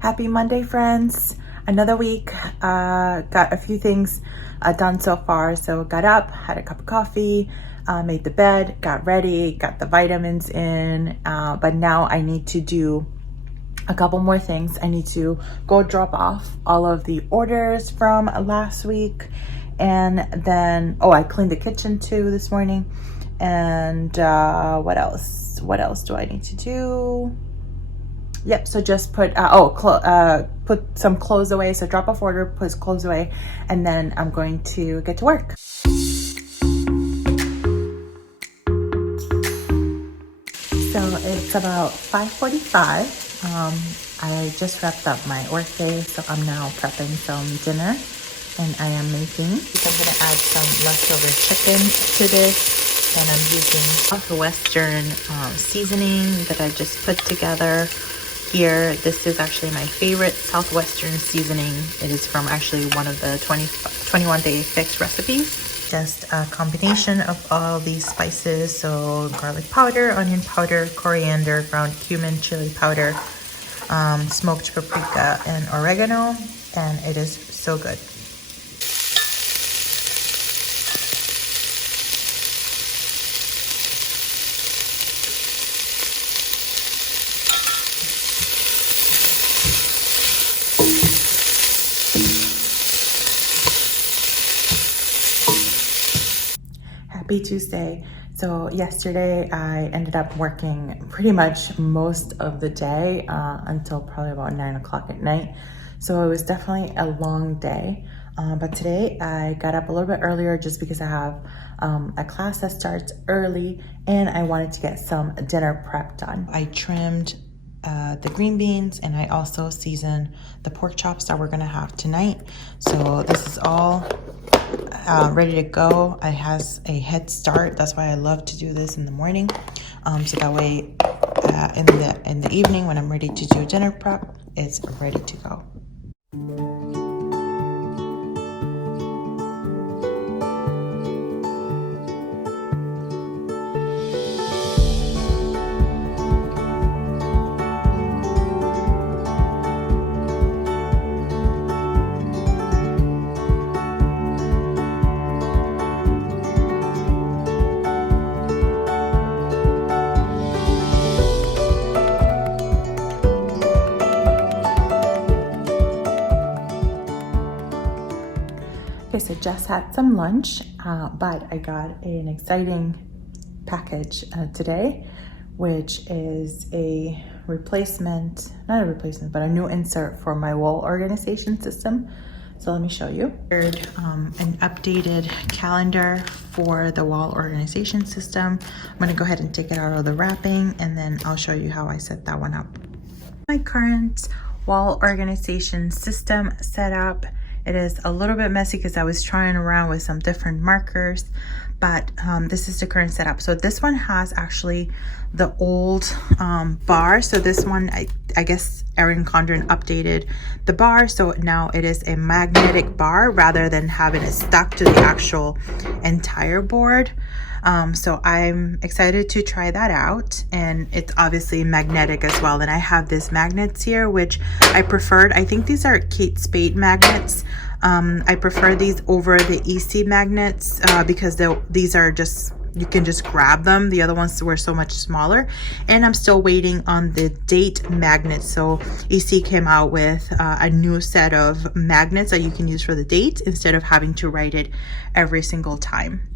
Happy Monday, friends. Another week. Got a few things done so far. So got up, had a cup of coffee, made the bed, got ready, got the vitamins in. But now I need to do a couple more things. I need to go drop off all of the orders from last week. And then, I cleaned the kitchen too this morning. And what else? What else do I need to do? Yep, so just put put some clothes away. So drop off order, put clothes away, and then I'm going to get to work. So it's about 5:45. I just wrapped up my work day, so I'm now prepping some dinner, and I am making. I'm gonna add some leftover chicken to this, and I'm using Southwestern seasoning that I just put together. Here, this is actually my favorite Southwestern seasoning. It is from actually one of the 21-day fix recipes. Just a combination of all these spices. So garlic powder, onion powder, coriander, ground cumin, chili powder, smoked paprika, and oregano. And it is so good. Happy Tuesday. So yesterday I ended up working pretty much most of the day until probably about 9 o'clock at night. So it was definitely a long day. But today I got up a little bit earlier just because I have a class that starts early and I wanted to get some dinner prep done. I trimmed the green beans, and I also seasoned the pork chops that we're gonna have tonight. So this is all ready to go. It has a head start. That's why I love to do this in the morning. So that way in the evening when I'm ready to do dinner prep, it's ready to go. Okay, so just had some lunch, but I got an exciting package today, which is a replacement, not a replacement, but a new insert for my wall organization system. So let me show you. An updated calendar for the wall organization system. I'm gonna go ahead and take it out of the wrapping, and then I'll show you how I set that one up. My current wall organization system setup. It is a little bit messy because I was trying around with some different markers, but this is the current setup. So this one has actually the old bar. So this one, I guess Erin Condren updated the bar. So now it is a magnetic bar rather than having it stuck to the actual entire board. So I'm excited to try that out, and it's obviously magnetic as well. And I have these magnets here, which I preferred. I think these are Kate Spade magnets. I prefer these over the EC magnets because these are just, you can just grab them. The other ones were so much smaller, and I'm still waiting on the date magnets. So EC came out with a new set of magnets that you can use for the date instead of having to write it every single time.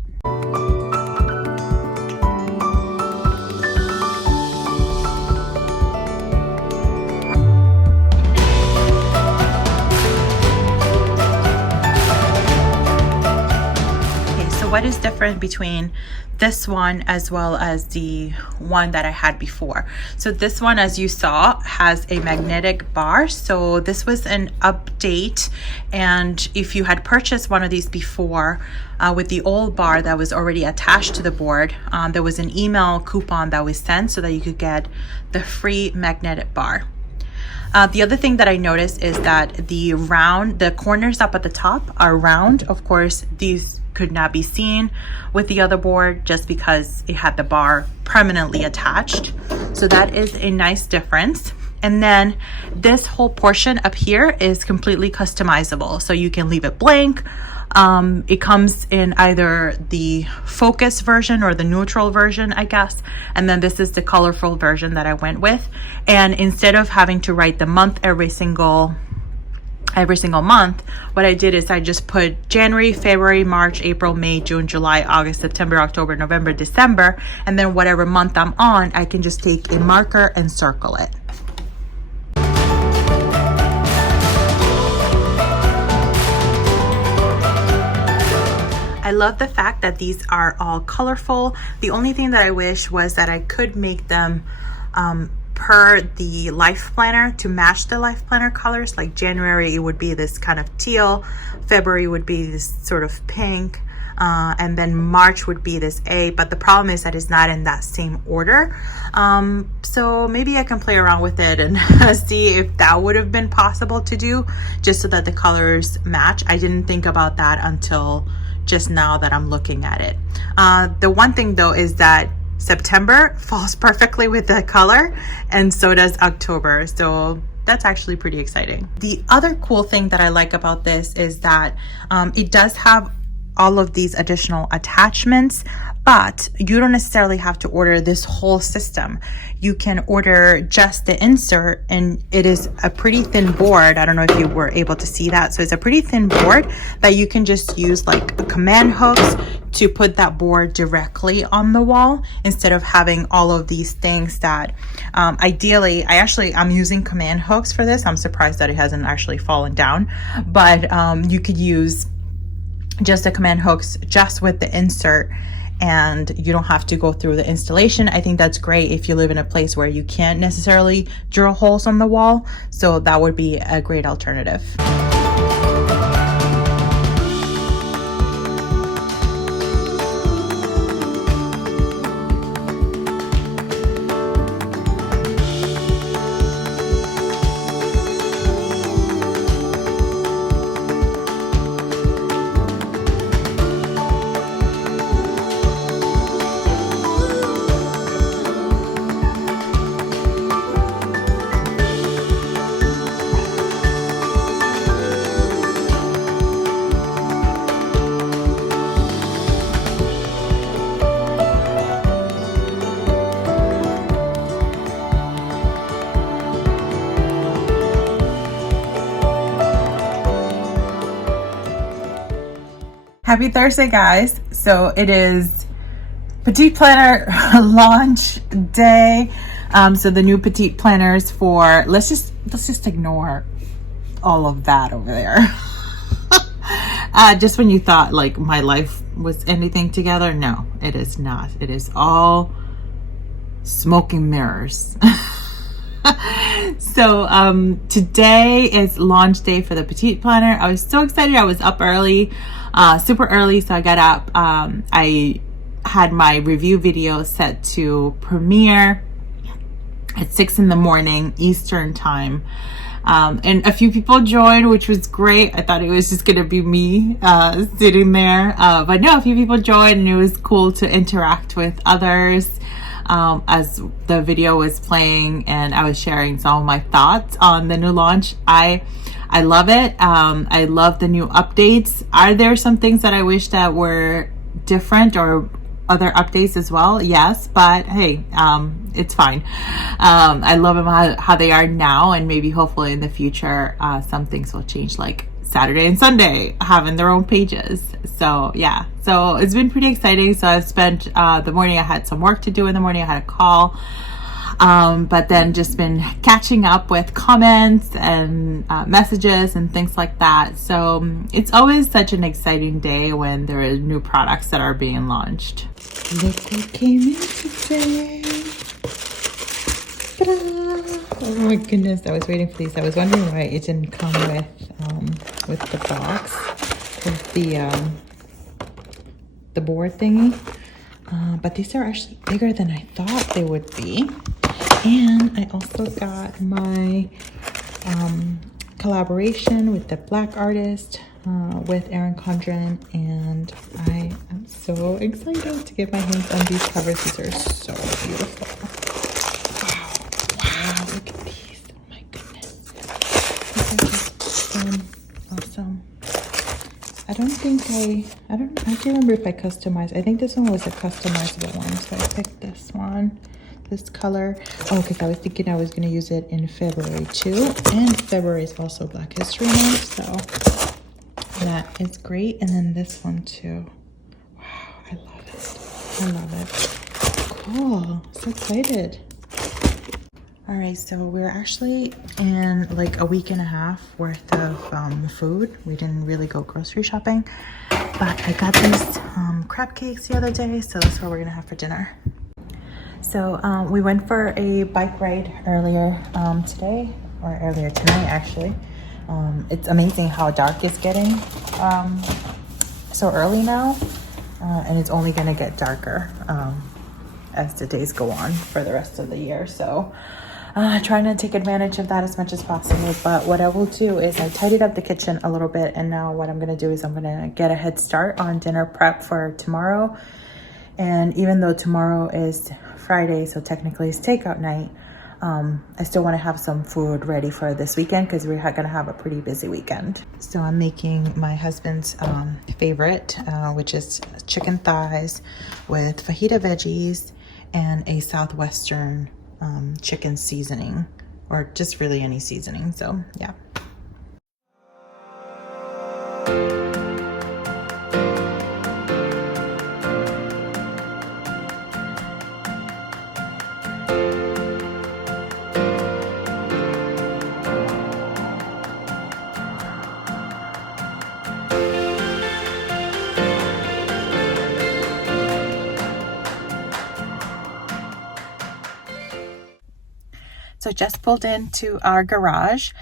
What is different between this one as well as the one that I had before? So this one, as you saw, has a magnetic bar. So this was an update, and if you had purchased one of these before with the old bar that was already attached to the board, there was an email coupon that was sent so that you could get the free magnetic bar. The other thing that I noticed is that the corners up at the top are round. Of course, these could not be seen with the other board just because it had the bar permanently attached. So that is a nice difference. And then this whole portion up here is completely customizable. So you can leave it blank. It comes in either the focus version or the neutral version, I guess. And then this is the colorful version that I went with. And instead of having to write the month every single month, what I did is I just put January, February, March, April, May, June, July, August, September, October, November, December, and then whatever month I'm on, I can just take a marker and circle it. I love the fact that these are all colorful. The only thing that I wish was that I could make them per the life planner to match the life planner colors. Like January, it would be this kind of teal, February would be this sort of pink, and then March would be this A, but the problem is that it's not in that same order. So maybe I can play around with it and see if that would have been possible to do, just so that the colors match. I didn't think about that until just now that I'm looking at it. The one thing though is that September falls perfectly with the color, and so does October. So that's actually pretty exciting. The other cool thing that I like about this is that it does have all of these additional attachments, but you don't necessarily have to order this whole system. You can order just the insert, and it is a pretty thin board. I don't know if you were able to see that. So it's a pretty thin board that you can just use like command hooks to put that board directly on the wall, instead of having all of these things that ideally, I'm using command hooks for this. I'm surprised that it hasn't actually fallen down, but you could use just the command hooks just with the insert, and you don't have to go through the installation. I think that's great if you live in a place where you can't necessarily drill holes on the wall. So that would be a great alternative. Happy Thursday, guys. So it is Petite Planner launch day. So the new Petite planners for, let's just ignore all of that over there. Just when you thought like my life was anything together, no, it is not. It is all smoking mirrors. So today is launch day for the Petite planner. I was so excited. I was up early, super early. So I got up. I had my review video set to premiere at 6 in the morning Eastern time. And a few people joined, which was great. I thought it was just gonna be me sitting there, but no, a few people joined, and it was cool to interact with others as the video was playing, and I was sharing some of my thoughts on the new launch. I love it. I love the new updates. Are there some things that I wish that were different, or other updates as well? Yes, but hey, it's fine. I love them how they are now, and maybe hopefully in the future some things will change, like Saturday and Sunday having their own pages. So yeah, so it's been pretty exciting. So I've spent the morning, I had some work to do in the morning, I had a call, but then just been catching up with comments and messages and things like that. So it's always such an exciting day when there are new products that are being launched. Look what came in today. Ta-da! Oh my goodness, I was waiting for these. I was wondering why it didn't come with the box, with the board thingy. But these are actually bigger than I thought they would be. And I also got my collaboration with the Black artist, with errands, and I am so excited to get my hands on these covers. These are so beautiful. Wow, look at these. awesome. I can't remember if I customized. I think this one was a customizable one, so I picked this one, this color. Oh, because I was thinking I was going to use it in February too, and February is also Black History Month, so that is great. And then this one too. Wow, I love it. I love it. Cool. So excited. All right, so we're actually in like a week and a half worth of food. We didn't really go grocery shopping, but I got these crab cakes the other day, so that's what we're gonna have for dinner. So we went for a bike ride earlier today, or earlier tonight actually. It's amazing how dark it's getting so early now, and it's only gonna get darker as the days go on for the rest of the year. So trying to take advantage of that as much as possible. But what I will do is I tidied up the kitchen a little bit, and now what I'm gonna do is I'm gonna get a head start on dinner prep for tomorrow. And even though tomorrow is Friday, so technically it's takeout night, I still want to have some food ready for this weekend because we're gonna have a pretty busy weekend. So I'm making my husband's favorite, which is chicken thighs with fajita veggies and a Southwestern chicken seasoning, or just really any seasoning. So yeah. So just pulled into our garage.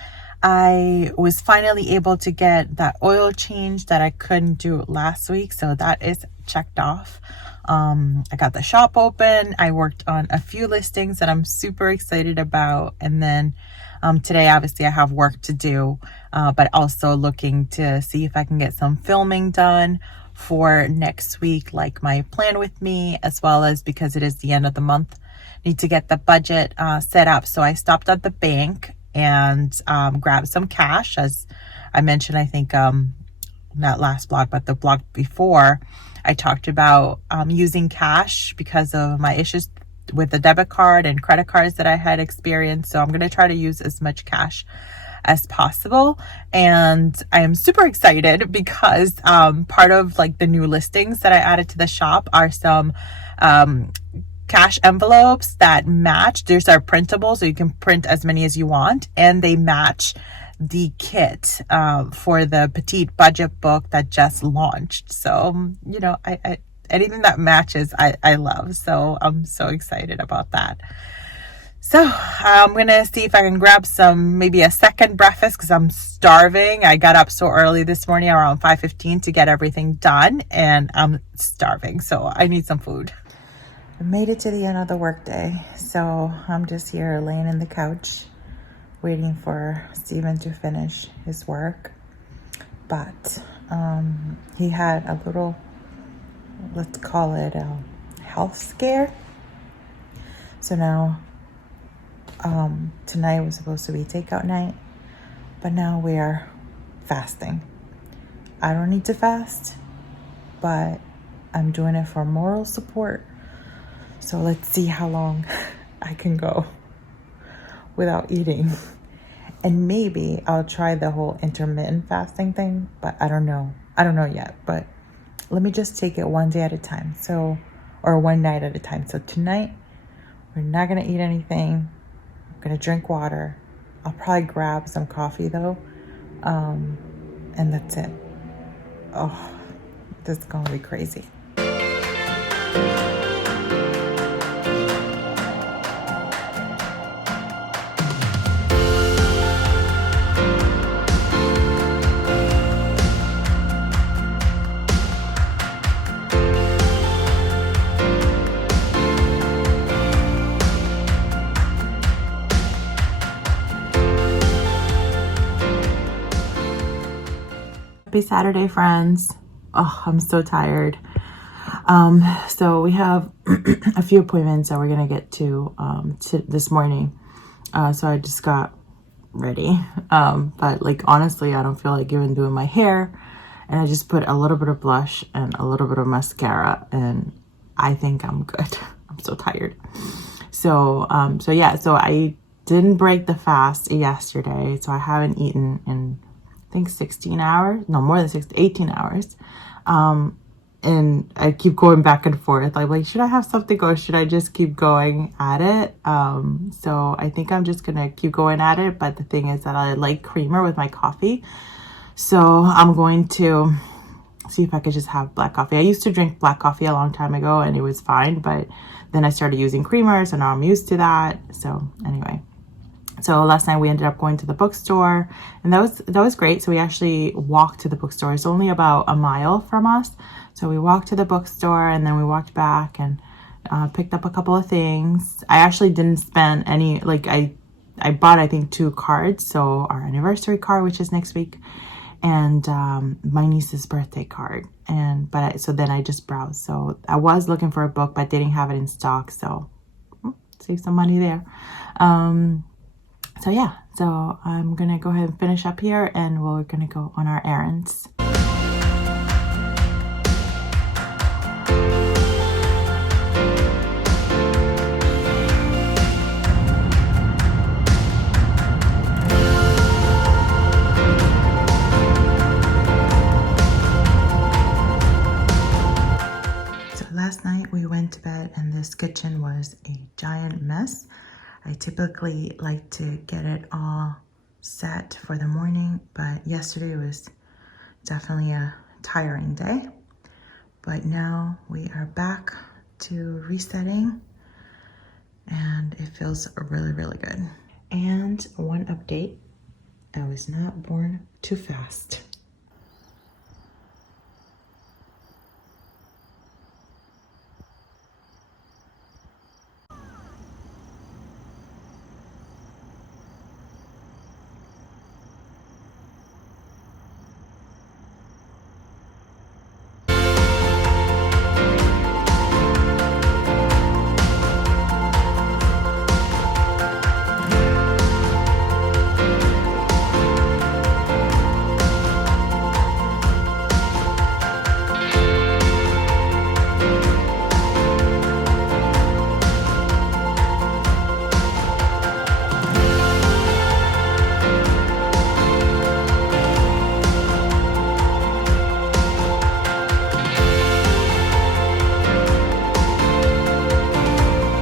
I was finally able to get that oil change that I couldn't do last week, so that is checked off. I got the shop open. I worked on a few listings that I'm super excited about, and then today obviously I have work to do, but also looking to see if I can get some filming done for next week, like my plan with me, as well as because it is the end of the month, need to get the budget set up. So I stopped at the bank and grabbed some cash. As I mentioned, I think not last blog, but the blog before, I talked about using cash because of my issues with the debit card and credit cards that I had experienced. So I'm going to try to use as much cash as possible. And I am super excited because part of like the new listings that I added to the shop are some cash envelopes that match. These are printable, so you can print as many as you want, and they match the kit for the Petite budget book that just launched. So you know, I anything that matches I love, so I'm so excited about that. So I'm gonna see if I can grab maybe a second breakfast because I'm starving. I got up so early this morning around 5:15 to get everything done, and I'm starving, so I need some food. I made it to the end of the workday, so I'm just here laying in the couch waiting for Steven to finish his work. But he had a little, let's call it a health scare. So now tonight was supposed to be takeout night, but now we are fasting. I don't need to fast, but I'm doing it for moral support. So let's see how long I can go without eating. And maybe I'll try the whole intermittent fasting thing, but I don't know. I don't know yet, but let me just take it one day at a time. So, or one night at a time. So tonight, we're not going to eat anything. I'm going to drink water. I'll probably grab some coffee though. And that's it. Oh, this is going to be crazy. Happy Saturday, friends. Oh, I'm so tired. So we have a few appointments that we're gonna get to this morning. So I just got ready. But like honestly, I don't feel like even doing my hair, and I just put a little bit of blush and a little bit of mascara, and I think I'm good. I'm so tired. So yeah, so I didn't break the fast yesterday, so I haven't eaten in I think 16 hours, no, more than 18 hours. And I keep going back and forth. I'm like, should I have something or should I just keep going at it? So I think I'm just gonna keep going at it. But the thing is that I like creamer with my coffee. So I'm going to see if I could just have black coffee. I used to drink black coffee a long time ago and it was fine, but then I started using creamer, so now I'm used to that. So anyway. So last night we ended up going to the bookstore, and that was great. So we actually walked to the bookstore. It's only about a mile from us. So we walked to the bookstore and then we walked back and picked up a couple of things. I actually didn't spend any, like I bought I think 2 cards. So our anniversary card, which is next week, and my niece's birthday card. So then I just browsed. So I was looking for a book, but they didn't have it in stock. So save some money there. So yeah, so I'm gonna go ahead and finish up here and we're gonna go on our errands. So last night we went to bed and this kitchen was a giant mess. I typically like to get it all set for the morning, but yesterday was definitely a tiring day. But now we are back to resetting and it feels really, really good. And one update, I was not born too fast.